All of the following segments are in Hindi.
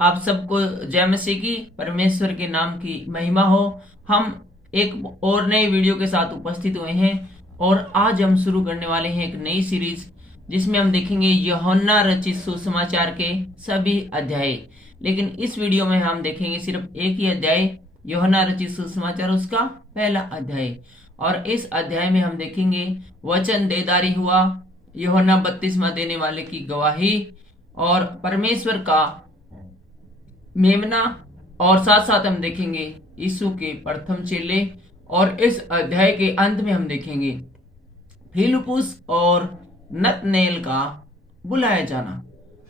आप सबको जय मसीह की, परमेश्वर के नाम की महिमा हो। हम एक और नए वीडियो के साथ उपस्थित हुए हैं और आज हम शुरू करने वाले हैं एक नई सीरीज जिसमें हम देखेंगे यूहन्ना रचित सुसमाचार के सभी अध्याय। लेकिन इस वीडियो में हम देखेंगे सिर्फ एक ही अध्याय, यूहन्ना रचित सुसमाचार उसका पहला अध्याय। और इस अध्याय में हम देखेंगे वचन देदारी हुआ, यूहन्ना बपतिस्मा देने वाले की गवाही और परमेश्वर का मेमना, और साथ साथ हम देखेंगे यीशु के प्रथम चेले। और इस अध्याय के अंत में हम देखेंगे फिलिप्पुस और नतनेल का बुलाया जाना।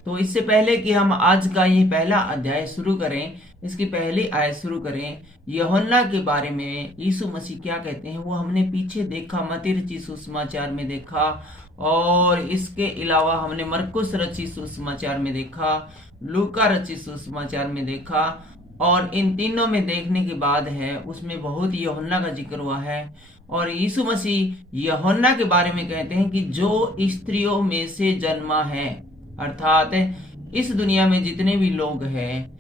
तो इससे पहले कि हम आज का ये पहला अध्याय शुरू करें, इसकी पहली आयत शुरू करें, यूहन्ना के बारे में यीशु मसीह क्या कहते हैं वो हमने पीछे देखा, मत्ती रचित सुसमाचार में देखा, और इसके अलावा हमने मरकुस रचित सुसमाचार में देखा, लूका रचित सुसमाचार में देखा। और इन तीनों में देखने के बाद है उसमें बहुत यूहन्ना का जिक्र हुआ है। और यीशु मसीह यूहन्ना के बारे में कहते हैं कि जो स्त्रियों में से जन्मा है, अर्थात इस दुनिया में जितने भी लोग हैं,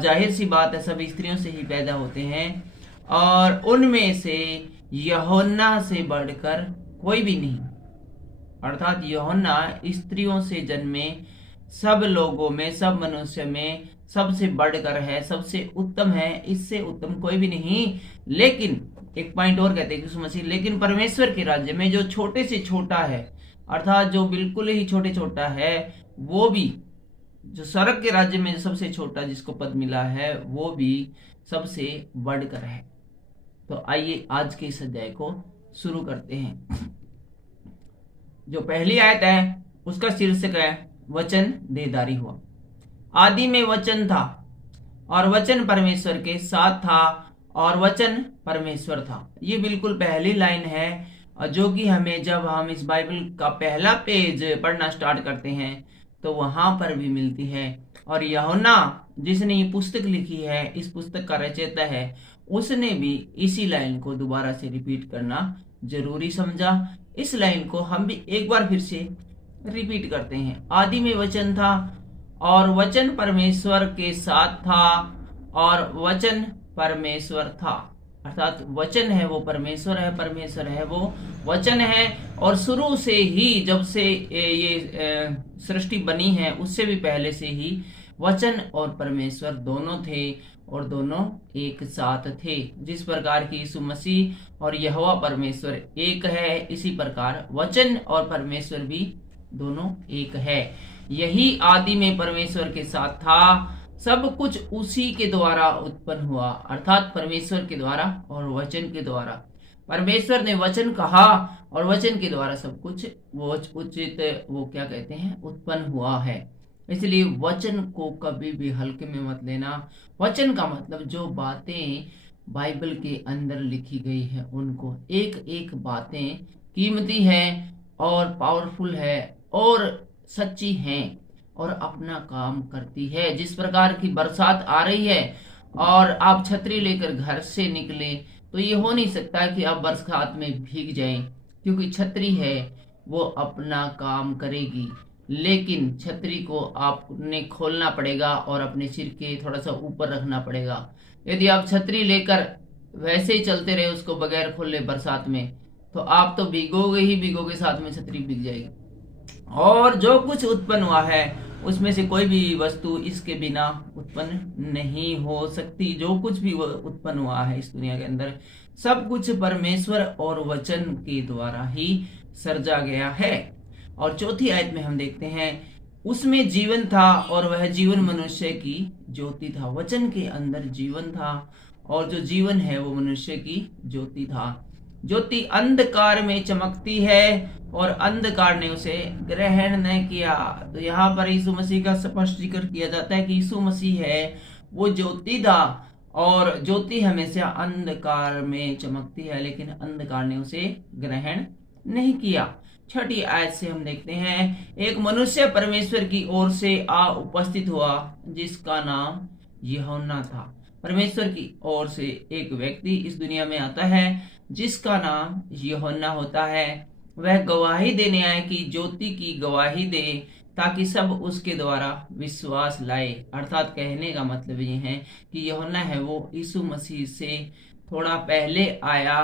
जाहिर सी बात है सब स्त्रियों से ही पैदा होते हैं, और उनमें से यूहन्ना से बढ़कर कोई भी नहीं। अर्थात यूहन्ना स्त्रियों से जन्मे सब लोगों में, सब मनुष्य में सबसे बढ़कर है, सबसे उत्तम है, इससे उत्तम कोई भी नहीं। लेकिन एक पॉइंट और कहते हैं यीशु मसीह, लेकिन परमेश्वर के राज्य में जो छोटे से छोटा है, अर्थात जो बिल्कुल ही छोटे छोटा है, वो भी जो स्वर्ग के राज्य में सबसे छोटा जिसको पद मिला है वो भी सबसे बढ़कर है। तो आइए आज के इस अध्याय को शुरू करते हैं। जो पहली आयत है उसका शीर्षक है वचन देदारी हुआ। आदि में वचन था और वचन परमेश्वर के साथ था और वचन परमेश्वर था। ये बिल्कुल पहली लाइन है, और जो कि हमें जब हम इस बाइबल का पहला पेज पढ़ना स्टार्ट करते हैं तो वहां पर भी मिलती है। और यूहन्ना जिसने ये पुस्तक लिखी है, इस पुस्तक का रचयिता है, उसने भी इसी लाइन को दोबारा से रिपीट करना जरूरी समझा। इस लाइन को हम भी एक बार फिर से रिपीट करते हैं। आदि में वचन था और वचन परमेश्वर के साथ था और वचन परमेश्वर था। अर्थात वचन है वो परमेश्वर है, परमेश्वर है वो वचन है। और शुरू से ही, जब से ये सृष्टि बनी है, उससे भी पहले से ही वचन और परमेश्वर दोनों थे और दोनों एक साथ थे। जिस प्रकार की यीशु मसीह और यहोवा परमेश्वर एक है, इसी प्रकार वचन और परमेश्वर भी दोनों एक है। यही आदि में परमेश्वर के साथ था, सब कुछ उसी के द्वारा उत्पन्न हुआ, अर्थात परमेश्वर के द्वारा और वचन के द्वारा। परमेश्वर ने वचन कहा और वचन के द्वारा सब कुछ वो उचित वो क्या कहते हैं उत्पन्न हुआ है। इसलिए वचन को कभी भी हल्के में मत लेना। वचन का मतलब जो बातें बाइबल के अंदर लिखी गई है उनको, एक एक बातें कीमती है और पावरफुल है और सच्ची हैं और अपना काम करती है। जिस प्रकार की बरसात आ रही है और आप छतरी लेकर घर से निकले, तो ये हो नहीं सकता कि आप बरसात में भीग जाएं, क्योंकि छतरी है वो अपना काम करेगी, लेकिन छतरी को आपने खोलना पड़ेगा और अपने सिर के थोड़ा सा ऊपर रखना पड़ेगा। यदि आप छतरी लेकर वैसे ही चलते रहे उसको बगैर खोले बरसात में, तो आप तो भीगोगे ही भीगोगे, साथ में छतरी भीग जाएगी। और जो कुछ उत्पन्न हुआ है उसमें से कोई भी वस्तु इसके बिना उत्पन्न नहीं हो सकती। जो कुछ भी उत्पन्न हुआ है इस दुनिया के अंदर, सब कुछ परमेश्वर और वचन के द्वारा ही सर्जा गया है। और चौथी आयत में हम देखते हैं, उसमें जीवन था और वह जीवन मनुष्य की ज्योति था। वचन के अंदर जीवन था और जो जीवन है वो मनुष्य की ज्योति था। ज्योति अंधकार में चमकती है और अंधकार ने उसे ग्रहण न किया। तो यहाँ पर यीशु मसीह का स्पष्ट जिक्र किया जाता है कि यीशु मसीह है वो ज्योति था, और ज्योति हमेशा अंधकार में चमकती है, लेकिन अंधकार ने उसे ग्रहण नहीं किया। छठी आयत से हम देखते हैं, एक मनुष्य परमेश्वर की ओर से आ उपस्थित हुआ जिसका नाम यूहन्ना था। परमेश्वर की ओर से एक व्यक्ति इस दुनिया में आता है जिसका नाम यूहन्ना होता है। वह गवाही देने आए कि ज्योति की गवाही दे ताकि सब उसके द्वारा विश्वास लाए। अर्थात कहने का मतलब ये है कि यूहन्ना है वो यीशु मसीह से थोड़ा पहले आया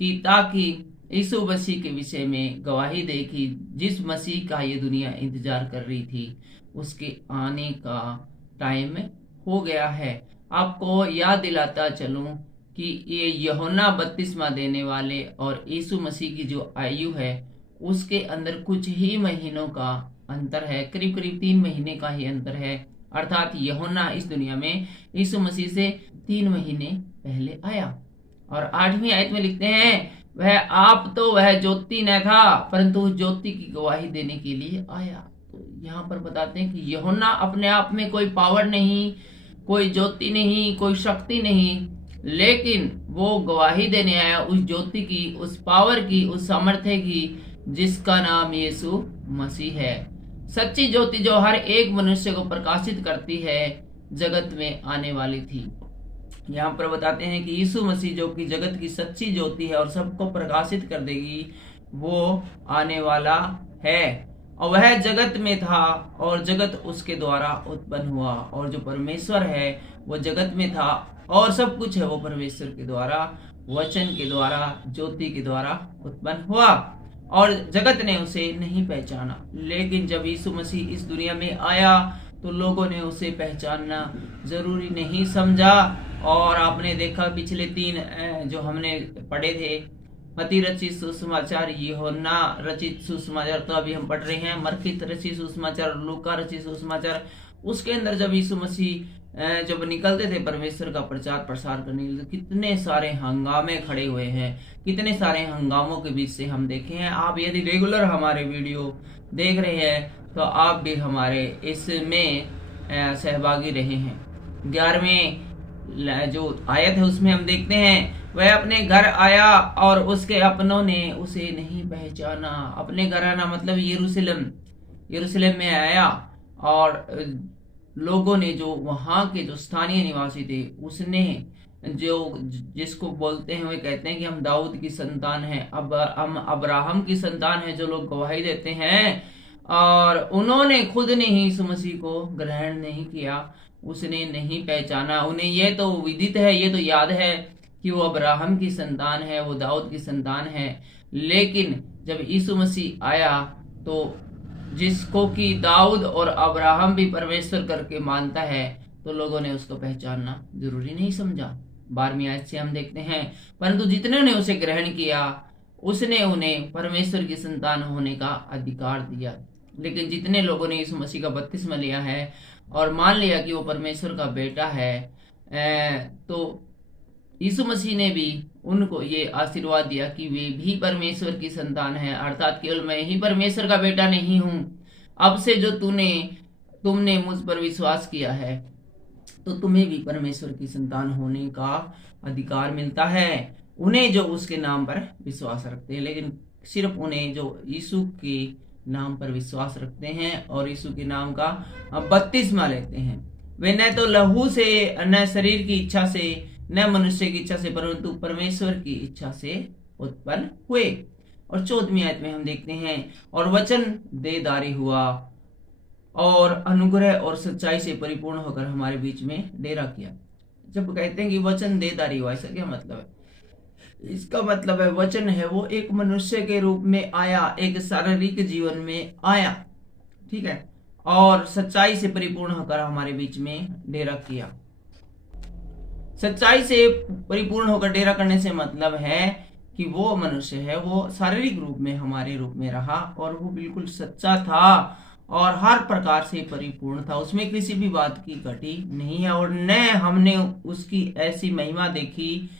कि ताकि यीशु मसीह के विषय में गवाही दे कि जिस मसीह का ये दुनिया इंतजार कर रही थी उसके आने का टाइम हो गया है। आपको याद दिलाता चलूं कि ये यूहन्ना बपतिस्मा देने वाले और यीशु मसीह की जो आयु है उसके अंदर कुछ ही महीनों का अंतर है, करीब करीब 3 महीने का ही अंतर है। अर्थात यूहन्ना इस दुनिया में यीशु मसीह से 3 महीने पहले आया। और 8वीं आयत में लिखते हैं, वह ज्योति न था परंतु ज्योति की गवाही देने के लिए आया। तो यहाँ पर बताते हैं कि यूहन्ना अपने आप में कोई पावर नहीं, कोई ज्योति नहीं, कोई शक्ति नहीं, लेकिन वो गवाही देने आया उस ज्योति की, उस पावर की, उस सामर्थ्य की जिसका नाम यीशु मसीह है। सच्ची ज्योति जो हर एक मनुष्य को प्रकाशित करती है जगत में आने वाली थी। यहाँ पर बताते हैं कि यीशु मसीह जो कि जगत की सच्ची ज्योति है और सबको प्रकाशित कर देगी, वो आने वाला है। और वह जगत में था और जगत उसके द्वारा उत्पन्न हुआ, और जो परमेश्वर है वो जगत में था और सब कुछ है वो परमेश्वर के द्वारा, वचन के द्वारा, ज्योति के द्वारा उत्पन्न हुआ और जगत ने उसे नहीं पहचाना। लेकिन जब यीशु मसीह इस दुनिया में आया तो लोगों ने उसे पहचानना जरूरी नहीं समझा। और आपने देखा पिछले 3 जो हमने पढ़े थे, मत्ती रचित सुसमाचार, यूहन्ना रचित सुसमाचार, तो अभी हम पढ़ रहे हैं मरकुस रचित सुसमाचार, लूका रचित सुसमाचार। उसके अंदर जब यीशु मसीह जब निकलते थे परमेश्वर का प्रचार प्रसार करने के लिए, कितने सारे हंगामे खड़े हुए हैं, कितने सारे हंगामों के बीच से हम देखे हैं। आप यदि रेगुलर हमारे वीडियो देख रहे हैं तो आप भी हमारे इसमें सहभागी रहे हैं। 11वें जो आयत है उसमें हम देखते हैं, वह अपने घर आया और उसके अपनों ने उसे नहीं पहचाना। अपने घर आना मतलब यरूशलेम में आया और लोगों ने, जो वहां के जो स्थानीय निवासी थे, उसने जो जिसको बोलते हैं वे कहते हैं कि हम दाऊद की संतान हैं, अब हम अब्राहम की संतान हैं, जो लोग गवाही देते हैं, और उन्होंने खुद ने ही यीशु मसीह को ग्रहण नहीं किया, उसने नहीं पहचाना। उन्हें ये तो विदित है, ये तो याद है कि वो अब्राहम की संतान है, वो दाऊद की संतान है, लेकिन जब यीशु मसीह आया तो जिसको कि दाऊद और अब्राहम भी परमेश्वर करके मानता है, तो लोगों ने उसको पहचानना जरूरी नहीं समझा। 12वीं आयत से हम देखते हैं, परंतु जितने ने उसे ग्रहण किया उसने उन्हें परमेश्वर की संतान होने का अधिकार दिया। लेकिन जितने लोगों ने यीशु मसीह का बपतिस्मा लिया है और मान लिया कि वो परमेश्वर का बेटा है, तो यीशु मसीह ने भी उनको ये आशीर्वाद दिया कि वे भी परमेश्वर की संतान है। अर्थात केवल मैं ही परमेश्वर का बेटा नहीं हूं, अब से जो तुमने मुझ पर विश्वास किया है तो तुम्हें भी परमेश्वर की संतान होने का अधिकार मिलता है, उन्हें जो उसके नाम पर विश्वास रखते हैं। लेकिन सिर्फ उन्हें जो यीशु के नाम पर विश्वास रखते हैं और यीशु के नाम का बपतिस्मा लेते हैं, वे न तो लहू से, न शरीर की इच्छा से, न मनुष्य की इच्छा से, परंतु परमेश्वर की इच्छा से उत्पन्न हुए। और 14वीं आयत में हम देखते हैं, और वचन देहधारी हुआ और अनुग्रह और सच्चाई से परिपूर्ण होकर हमारे बीच में डेरा किया। जब कहते हैं कि वचन देहधारी हुआ, इसका क्या मतलब है? इसका मतलब है वचन है वो एक मनुष्य के रूप में आया, एक शारीरिक जीवन में आया, ठीक है, और सच्चाई से परिपूर्ण होकर हमारे बीच में डेरा किया। सच्चाई से परिपूर्ण होकर डेरा करने से मतलब है कि वो मनुष्य है वो शारीरिक रूप में हमारे रूप में रहा और वो बिल्कुल सच्चा था और हर प्रकार से परिपूर्ण था, उसमें किसी भी बात की घटी नहीं है। और न हमने उसकी ऐसी महिमा देखी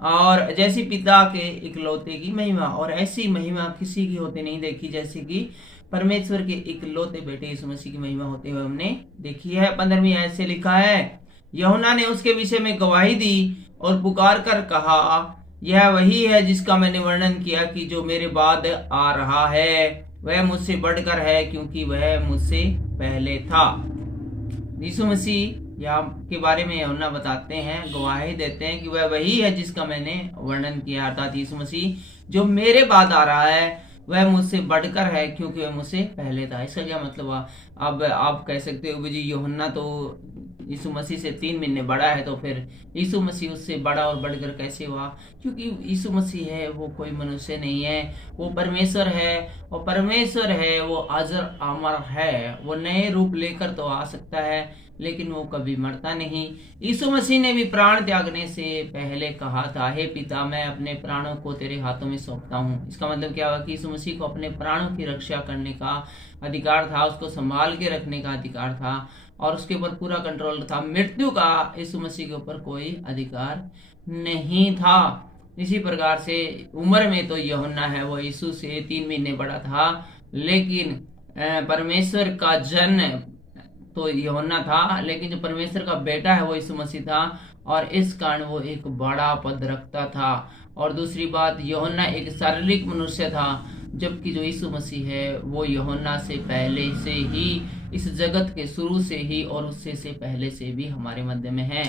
और जैसी पिता के इकलौते की महिमा, और ऐसी महिमा किसी की होते नहीं देखी जैसे कि परमेश्वर के इकलौते बेटे यीशु मसीह की महिमा होते हुए हमने देखी है। 15वीं आयत से लिखा है, यूहन्ना ने उसके विषय में गवाही दी और पुकार कर कहा, यह वही है जिसका मैंने वर्णन किया कि जो मेरे बाद आ रहा है वह मुझसे बढ़कर है, क्योंकि वह मुझसे पहले था। यीशु मसीह यहाँ के बारे में यूहन्ना बताते हैं, गवाही देते हैं कि वह वही है जिसका मैंने वर्णन किया, अर्थात यीशु मसीह जो मेरे बाद आ रहा है वह मुझसे बढ़कर है क्योंकि वह मुझसे पहले था। इसका क्या मतलब हुआ? अब आप कह सकते हो जी यूहन्ना तो यीशु मसीह से 3 महीने बड़ा है, तो फिर यीशु मसीह उससे बड़ा और बढ़कर कैसे हुआ? क्योंकि यीशु मसीह है वो कोई मनुष्य नहीं है, वो परमेश्वर है। और परमेश्वर है वो अजर अमर है, वो नए रूप लेकर तो आ सकता है लेकिन वो कभी मरता नहीं। यीशु मसीह ने भी प्राण त्यागने से पहले कहा था, हे पिता मैं अपने प्राणों को तेरे हाथों में सौंपता हूँ। इसका मतलब क्या हुआ कि यीशु मसीह को अपने प्राणों की रक्षा करने का अधिकार था, उसको संभाल के रखने का अधिकार था और उसके ऊपर पूरा कंट्रोल था। मृत्यु का यीशु मसीह के ऊपर कोई अधिकार नहीं था। इसी प्रकार से उम्र में तो यूहन्ना है वो यीशु से 3 महीने बड़ा था, लेकिन परमेश्वर का जन तो यूहन्ना था, लेकिन जो परमेश्वर का बेटा है वो यीशु मसीह था और इस कारण वो एक बड़ा पद रखता था। और दूसरी बात, यूहन्ना एक शारीरिक मनुष्य था, जबकि जो यीशु मसीह है वो यूहन्ना से पहले से ही इस जगत के शुरू से ही और उससे से पहले से भी हमारे मध्य में है,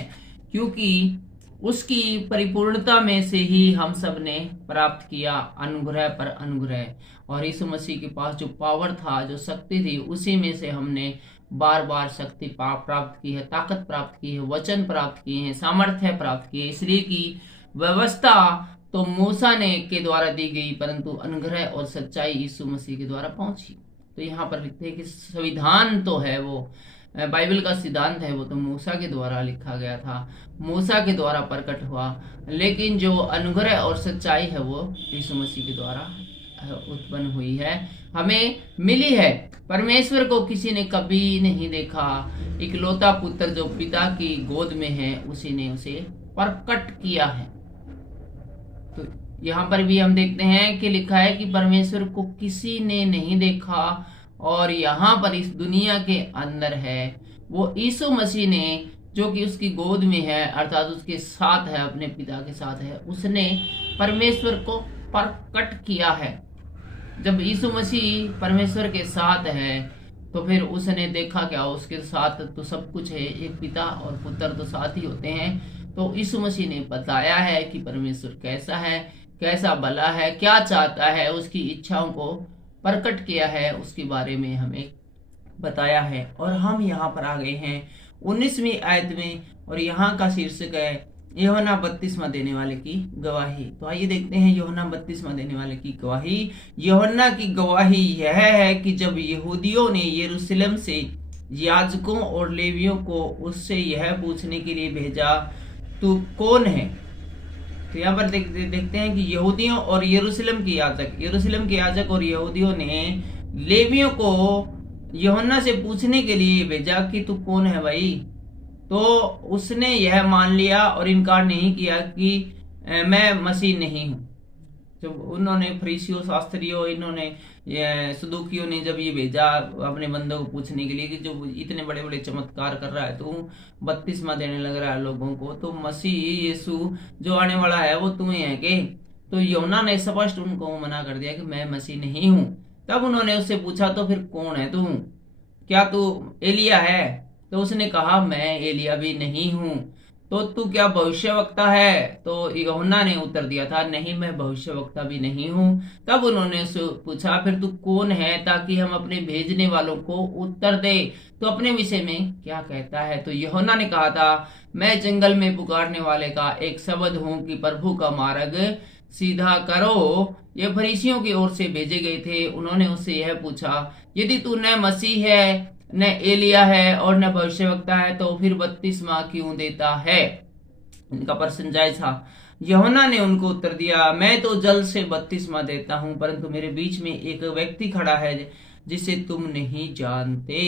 क्योंकि उसकी परिपूर्णता में से ही हम सब ने प्राप्त किया अनुग्रह पर अनुग्रह। और यीशु मसीह के पास जो पावर था, जो शक्ति थी, उसी में से हमने बार बार शक्ति प्राप्त की है, ताकत प्राप्त की है, वचन प्राप्त किए हैं, सामर्थ्य प्राप्त किए। इसलिए कि व्यवस्था तो मूसा ने के द्वारा दी गई, परंतु अनुग्रह और सच्चाई यीशु मसीह के द्वारा पहुंची। तो यहाँ पर लिखते हैं कि संविधान तो है वो बाइबल का सिद्धांत है वो तो मूसा के द्वारा लिखा गया था, मूसा के द्वारा प्रकट हुआ, लेकिन जो अनुग्रह और सच्चाई है वो यीशु मसीह के द्वारा उत्पन्न हुई है, हमें मिली है। परमेश्वर को किसी ने कभी नहीं देखा, इकलौता पुत्र जो पिता की गोद में है उसी ने उसे प्रकट किया है। तो यहाँ पर भी हम देखते हैं कि लिखा है कि परमेश्वर को किसी ने नहीं देखा और यहाँ पर इस दुनिया के अंदर है वो यीशु मसीह ने, जो कि उसकी गोद में है अर्थात उसके साथ है, अपने पिता के साथ है, उसने परमेश्वर को प्रकट किया है। जब यीशु मसीह परमेश्वर के साथ है तो फिर उसने देखा क्या? उसके साथ तो सब कुछ है, एक पिता और पुत्र तो साथ ही होते हैं। तो यीशु मसीह ने बताया है कि परमेश्वर कैसा है, कैसा भला है, क्या चाहता है, उसकी इच्छाओं को प्रकट किया है, उसके बारे में हमें बताया है। और हम यहाँ पर आ गए हैं 19वीं आयत में और यहाँ का शीर्षक है यूहन्ना बपतिस्मा देने वाले की गवाही। तो आइए देखते हैं यूहन्ना बपतिस्मा देने वाले की गवाही। यूहन्ना की गवाही यह है कि जब यहूदियों ने यरूशलेम से याजकों और लेवियों को उससे यह पूछने के लिए भेजा, तू कौन है? तो यहाँ पर देखते हैं कि यहूदियों और यरूशलेम के याजक और यहूदियों ने लेवियों को यूहन्ना से पूछने के लिए भेजा कि तू कौन है भाई। तो उसने यह मान लिया और इनकार नहीं किया कि मैं मसीह नहीं हूं। जब उन्होंने फरीसियों, शास्त्रियों, इन्होंने सदूकियों ने जब ये भेजा अपने बंदों को पूछने के लिए कि जो इतने बड़े बड़े चमत्कार कर रहा है, तू बपतिस्मा देने लग रहा है लोगों को, तो मसीह यीशु जो आने वाला है वो तू ही है के? तो यूहन्ना ने स्पष्ट उनको मना कर दिया कि मैं मसीह नहीं हूं। तब उन्होंने उससे पूछा तो फिर कौन है तू? क्या तू एलिया है? तो उसने कहा मैं एलिया भी नहीं हूं। तो तू क्या भविष्यवक्ता है? तो यूहन्ना ने उत्तर दिया था, नहीं मैं भविष्यवक्ता भी नहीं हूं। तब उन्होंने उससे पूछा फिर तू कौन है, ताकि हम अपने भेजने वालों को उत्तर दे, तो अपने विषय में क्या कहता है? तो यूहन्ना ने कहा था, मैं जंगल में पुकारने वाले का एक शब्द हूं कि प्रभु का मार्ग सीधा करो। ये फरीसियों की ओर से भेजे गए थे। उन्होंने उससे यह पूछा, यदि तू न मसीह है, न एलिया है और न भविष्यवक्ता है, तो फिर बपतिस्मा क्यों देता है? इनका प्रश्न जायज था। यूहन्ना ने उनको उत्तर दिया, मैं तो जल से बपतिस्मा देता हूं, परंतु मेरे बीच में एक व्यक्ति खड़ा है जिसे तुम नहीं जानते।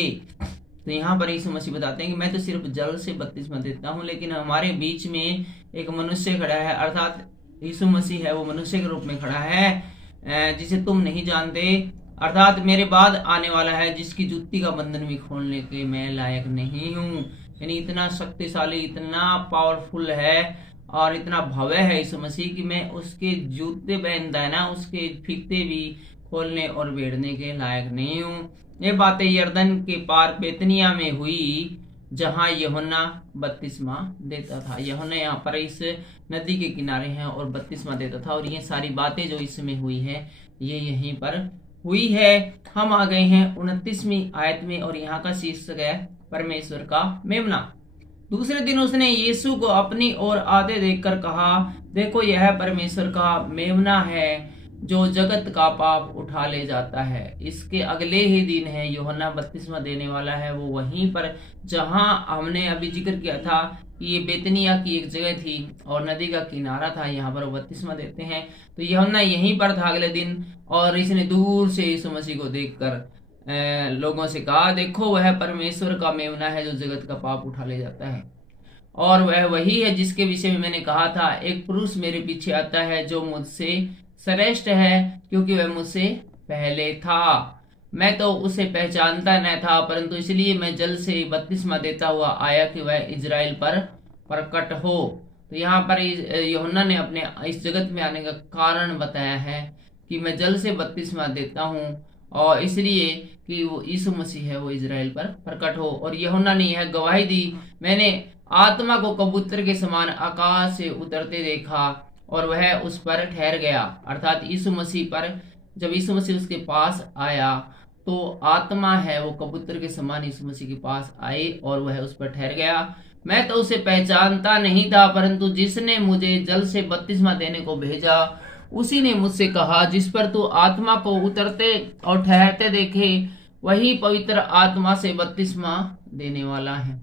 तो यहाँ पर यीशु मसीह बताते हैं कि मैं तो सिर्फ जल से बपतिस्मा देता हूं, लेकिन हमारे बीच में एक मनुष्य खड़ा है, अर्थात यीशु मसीह है, वो मनुष्य के रूप में खड़ा है जिसे तुम नहीं जानते, अर्थात मेरे बाद आने वाला है जिसकी जूती का बंधन भी खोलने के मैं लायक नहीं हूँ। यानी इतना शक्तिशाली, इतना पावरफुल है और इतना भव्य है यीशु मसीह कि मैं उसके जूते पहनना, उसके फीते भी खोलने और बेड़ने के लायक नहीं हूँ। ये बातें यरदन के पार बेतनिया में हुई, जहां यूहन्ना बपतिस्मा देता था। यूहन्ना यहाँ पर इस नदी के किनारे हैं और बपतिस्मा देता था, और ये सारी बातें जो इसमें हुई है ये यहीं पर हुई है। हम आ गए हैं 29वीं आयत में, और यहाँ का शीर्षक है परमेश्वर का मेमना। दूसरे दिन उसने यीशु को अपनी ओर आते देखकर कहा, देखो यह परमेश्वर का मेमना है जो जगत का पाप उठा ले जाता है। इसके अगले ही दिन है यूहन्ना बपतिस्मा देने वाला है, वो वहीं पर जहां हमने अभी जिक्र किया था कि ये बेतनिया की एक जगह थी और नदी का किनारा था, यहाँ पर बपतिस्मा देते हैं। तो यूहन्ना यहीं पर था अगले दिन, और इसने दूर से यीशु मसीह को देखकर लोगों से कहा, देखो वह परमेश्वर का मेमना है जो जगत का पाप उठा ले जाता है। और वह वही है जिसके विषय में मैंने कहा था, एक पुरुष मेरे पीछे आता है जो मुझसे श्रेष्ठ है, क्योंकि वह मुझसे पहले था। मैं तो उसे पहचानता न था, परंतु इसलिए मैं जल से बपतिस्मा देता हुआ आया कि वह इजराइल पर प्रकट हो। तो यहाँ पर यूहन्ना ने अपने इस जगत में आने का कारण बताया है कि मैं जल से बपतिस्मा देता हूँ, और इसलिए कि वो यीशु मसीह है वो इजराइल पर प्रकट हो। और यूहन्ना ने यह गवाही दी, मैंने आत्मा को कबूतर के समान आकाश से उतरते देखा और वह उस पर ठहर गया। अर्थात यीशु मसीह पर जब यीशु मसीह उसके पास आया तो आत्मा है वो कबूतर के समान यीशु मसीह के पास आई और वह उस पर ठहर गया। मैं तो उसे पहचानता नहीं था, परंतु जिसने मुझे जल से बपतिस्मा देने को भेजा उसी ने मुझसे कहा, जिस पर तू आत्मा को उतरते और ठहरते देखे वही पवित्र आत्मा से बपतिस्मा देने वाला है।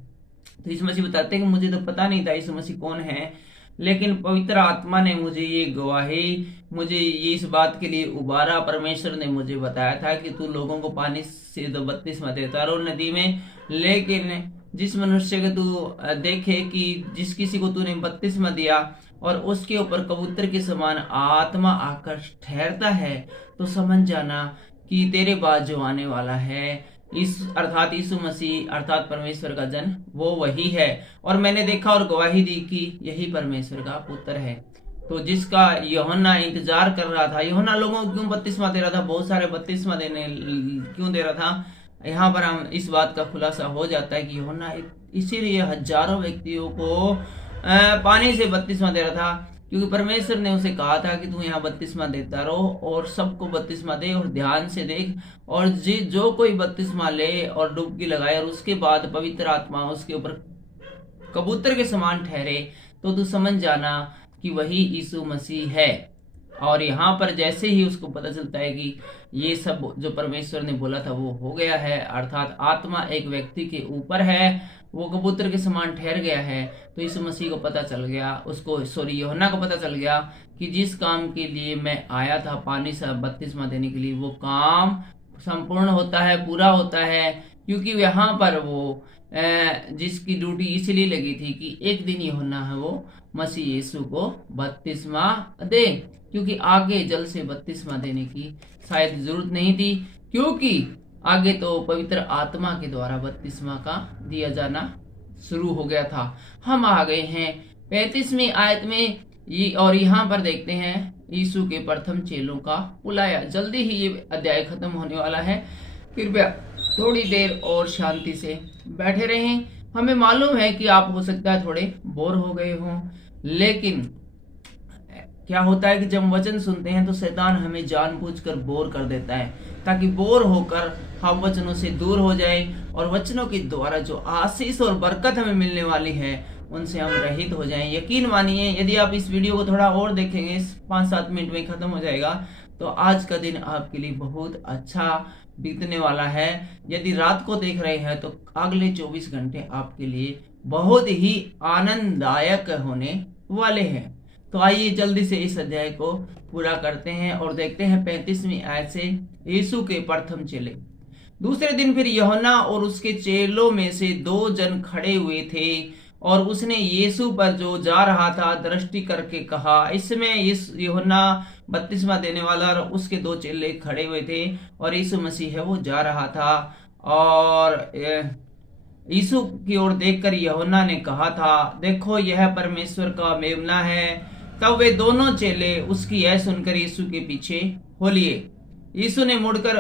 तो यीशु मसीह बताते हैं कि मुझे तो पता नहीं था यीशु मसीह कौन है, लेकिन पवित्र आत्मा ने मुझे ये गवाही, मुझे ये इस बात के लिए उबारा। परमेश्वर ने मुझे बताया था कि तू लोगों को पानी से तो बपतिस्मा देता रहो नदी में, लेकिन जिस मनुष्य को तू देखे कि जिस किसी को तूने बपतिस्मा दिया और उसके ऊपर कबूतर के समान आत्मा आकर ठहरता है, तो समझ जाना कि तेरे बाद जो आने वाला है इस अर्थात यीशु मसीह अर्थात परमेश्वर का जन वो वही है। और मैंने देखा और गवाही दी कि यही परमेश्वर का पुत्र है। तो जिसका यूहन्ना इंतजार कर रहा था, यूहन्ना लोगों को क्यों बपतिस्मा दे रहा था, बहुत सारे बपतिस्मा देने क्यों दे रहा था, यहाँ पर हम इस बात का खुलासा हो जाता है कि यूहन्ना इसीलिए हजारों व्यक्तियों को पानी से बपतिस्मा दे रहा था, क्योंकि परमेश्वर ने उसे कहा था कि तू यहाँ बपतिस्मा देता रहो और सबको बपतिस्मा दे, और ध्यान से देख, और जो कोई बपतिस्मा ले और डुबकी लगाए और उसके बाद पवित्र आत्मा उसके ऊपर कबूतर के समान ठहरे, तो तू समझ जाना कि वही यीशु मसीह है। और यहाँ पर जैसे ही उसको पता चलता है कि ये सब जो परमेश्वर ने बोला था वो हो गया है, अर्थात आत्मा एक व्यक्ति के ऊपर है, वो कबूतर के समान ठहर गया है, तो यीशु मसीह को पता चल गया, यूहन्ना को पता चल गया कि जिस काम के लिए मैं आया था पानी से बपतिस्मा देने के लिए, वो काम संपूर्ण होता है, पूरा होता है। क्योंकि यहाँ पर वो जिसकी ड्यूटी इसलिए लगी थी कि एक दिन यूहन्ना है वो मसीह यीशु को बपतिस्मा दे, क्योंकि आगे जल से बपतिस्मा देने की शायद जरूरत नहीं थी, क्योंकि आगे तो पवित्र आत्मा के द्वारा बपतिस्मा का दिया जाना शुरू हो गया था। हम आ गए हैं 35वीं आयत में और यहाँ पर देखते हैं यीशु के प्रथम चेलों का बुलाया। जल्दी ही ये अध्याय खत्म होने वाला है, कृपया थोड़ी देर और शांति से बैठे रहें। हमें मालूम है कि आप हो सकता है थोड़े बोर हो गए हों, लेकिन क्या होता है कि जब वचन सुनते हैं तो शैतान हमें जानबूझकर बोर कर देता है, ताकि बोर होकर हम वचनों से दूर हो जाएं और वचनों के द्वारा जो आशीष और बरकत हमें मिलने वाली है उनसे हम रहित हो जाएं। यकीन मानिए, यदि आप इस वीडियो को थोड़ा और देखेंगे, 5-7 मिनट में खत्म हो जाएगा, तो आज का दिन आपके लिए बहुत अच्छा बीतने वाला है। यदि रात को देख रहे हैं तो अगले 24 घंटे आपके लिए बहुत ही आनंददायक होने वाले हैं। तो आइए जल्दी से इस अध्याय को पूरा करते हैं और देखते हैं 35वीं आयत से यीशु के प्रथम चेले। दूसरे दिन फिर यूहन्ना और उसके चेलों में से 2 जन खड़े हुए थे और उसने यीशु पर जो जा रहा था दृष्टि करके कहा। इसमें यूहन्ना बपतिस्मा देने वाला और उसके 2 चेले खड़े हुए थे और यीशु मसीह है वो जा रहा था, और यीशु की ओर देखकर यूहन्ना ने कहा था, देखो यह परमेश्वर का मेमना है। तब वे दोनों चेले उसकी यह सुनकर यीशु के पीछे हो लिए। यीशु ने मुड़कर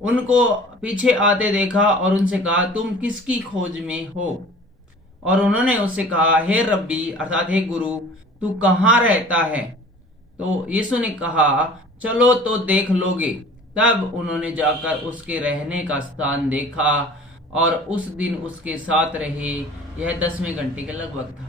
उनको पीछे आते देखा और उनसे कहा, तुम किसकी खोज में हो? और उन्होंने उससे कहा, हे रब्बी अर्थात हे गुरु, तू कहाँ रहता है? तो यीशु ने कहा, चलो तो देख लोगे। तब उन्होंने जाकर उसके रहने का स्थान देखा और उस दिन उसके साथ रहे। यह 10वें घंटे के लगभग था।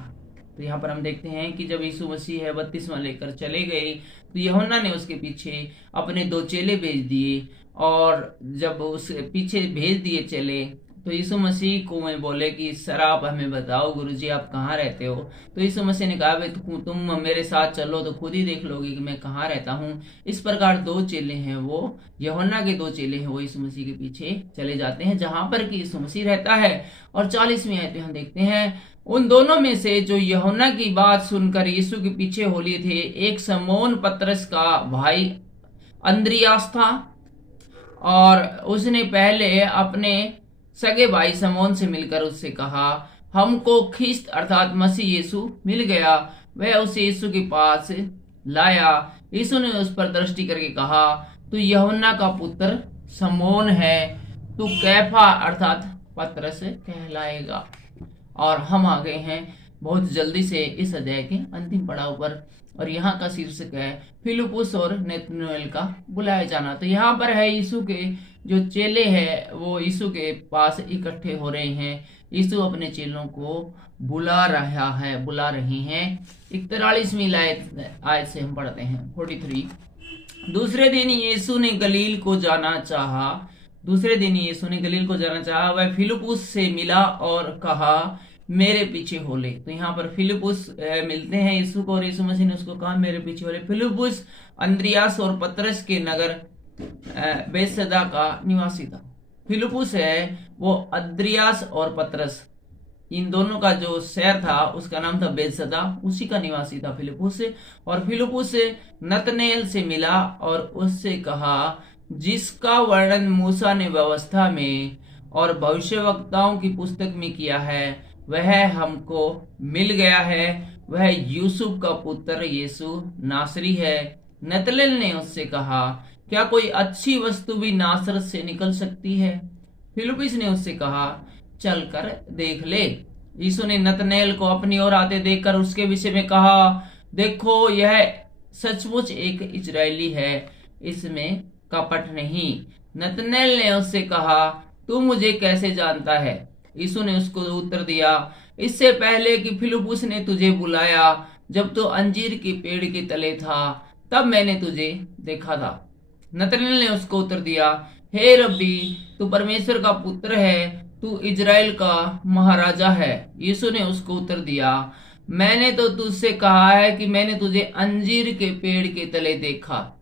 तो यहाँ पर हम देखते हैं कि जब यीशु मसीह है बपतिस्मा लेकर चले गए तो यूहन्ना ने उसके पीछे अपने 2 चेले भेज दिए, और जब उस पीछे भेज दिए चेले तो यीशु मसीह को मैं बोले कि सर आप हमें बताओ गुरुजी आप कहाँ रहते हो? तो यीशु मसीह ने कहा, भाई तुम मेरे साथ चलो तो खुद ही देख लोगे कि मैं कहाँ रहता हूँ। इस प्रकार 2 चेले हैं, वो यूहन्ना के 2 चेले हैं, वो यीशु मसीह के पीछे चले जाते हैं जहां पर कि यीशु मसीह रहता है। और 40वीं आयत में हम देखते हैं, उन दोनों में से जो यूहन्ना की बात सुनकर यीशु के पीछे हो लिए थे, एक शमौन पतरस का भाई अंद्रियास था, और उसने पहले अपने सगे भाई शमौन से मिलकर उससे कहा, हमको ख्रिस्त अर्थात मसीह यीशु मिल गया। वह उसे यीशु के पास लाया। यीशु ने उस पर दृष्टि करके कहा, तू यूहन्ना का पुत्र शमौन है, तू कैफा अर्थात पतरस कहलाएगा। और हम आ गए हैं बहुत जल्दी से इस अध्याय के अंतिम पड़ाव पर, और यहाँ का शीर्षक है फिलिपुस और नतनएल का बुलाया जाना। तो यहाँ पर है यीशु के जो चेले हैं वो यीशु के पास इकट्ठे हो रहे हैं। यीशु अपने चेलों को बुला रहे हैं। 41वीं आयत से हम पढ़ते हैं 43। दूसरे दिन यीशु ने गलील को जाना चाहा। वह फिलिपुस से मिला और कहा, मेरे पीछे हो ले। तो यहाँ पर फिलिपुस मिलते हैं यीशु को, और यीशु मसीह ने उसको कहा मेरे पीछे हो ले। फिलिपुस अंद्रियास और पतरस के नगर बेसदा का निवासी था। फिलिपुस है वो अंद्रियास और पतरस, इन दोनों का जो शहर था उसका नाम था बेसदा, उसी का निवासी था फिलिपुस। और फिलिपुस नतनएल से मिला और उससे कहा, जिसका वर्णन मूसा ने व्यवस्था में और भविष्यवक्ताओं की पुस्तक में किया है, वह हमको मिल गया है। वह यूसुफ का पुत्र यीशु नासरी है। नतनएल ने उससे कहा, क्या कोई अच्छी वस्तु भी नासरत से निकल सकती है? फिलिपुस ने उससे कहा, चलकर देख ले। यीशु ने नतनएल को अपनी ओर आते देखकर उसके विषय में कहा, देखो यह सचमुच एक इजरायली है, इसमें कपट नहीं। नतनएल ने उससे कहा, तू मुझे कैसे जानता है? यीशु ने उसको उत्तर दिया, इससे पहले कि फिलिपुस ने तुझे बुलाया, जब तू अंजीर के पेड़ के तले था, तब मैंने तुझे देखा था। नतनएल ने उसको उत्तर दिया, हे रब्बी, तू परमेश्वर का पुत्र है, तू इजराइल का महाराजा है। यीशु ने उसको उत्तर दिया, मैंने तो तुझसे कहा है कि मैंने तुझे अंजीर के पेड़ के तले देखा।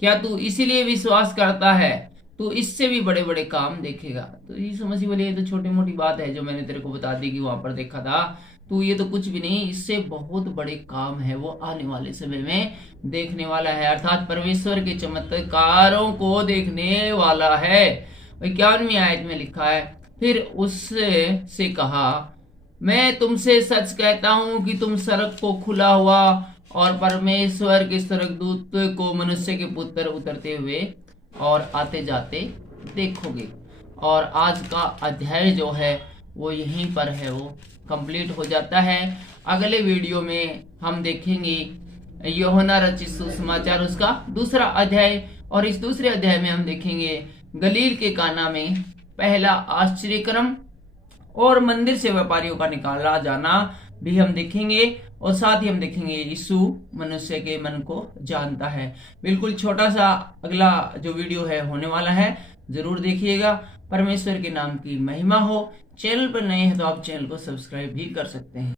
क्या तू इसीलिए विश्वास करता है? तू इससे भी बड़े बड़े काम देखेगा। तो यीशु मसीह बोले, ये तो छोटी मोटी बात है जो मैंने तेरे को बता दी कि वहां पर देखा था, तू ये तो कुछ भी नहीं, इससे बहुत बड़े काम है वो आने वाले समय में देखने वाला है, अर्थात परमेश्वर के चमत्कारों को देखने वाला है। 51वीं आयत में लिखा है, फिर उससे कहा, मैं तुमसे सच कहता हूं कि तुम सड़क को खुला हुआ और परमेश्वर के स्वर्गदूत को मनुष्य के पुत्र उतरते हुए और आते जाते देखोगे। और आज का अध्याय जो है वो यहीं पर है, वो कंप्लीट हो जाता है। अगले वीडियो में हम देखेंगे यूहन्ना रचित सुसमाचार उसका दूसरा अध्याय, और इस दूसरे अध्याय में हम देखेंगे गलील के काना में पहला आश्चर्यक्रम और मंदिर से व्यापारियों का निकाला जाना भी हम देखेंगे, और साथ ही हम देखेंगे यीशु मनुष्य के मन को जानता है। बिल्कुल छोटा सा अगला जो वीडियो है होने वाला है, जरूर देखिएगा। परमेश्वर के नाम की महिमा हो। चैनल पर नए हैं तो आप चैनल को सब्सक्राइब भी कर सकते हैं।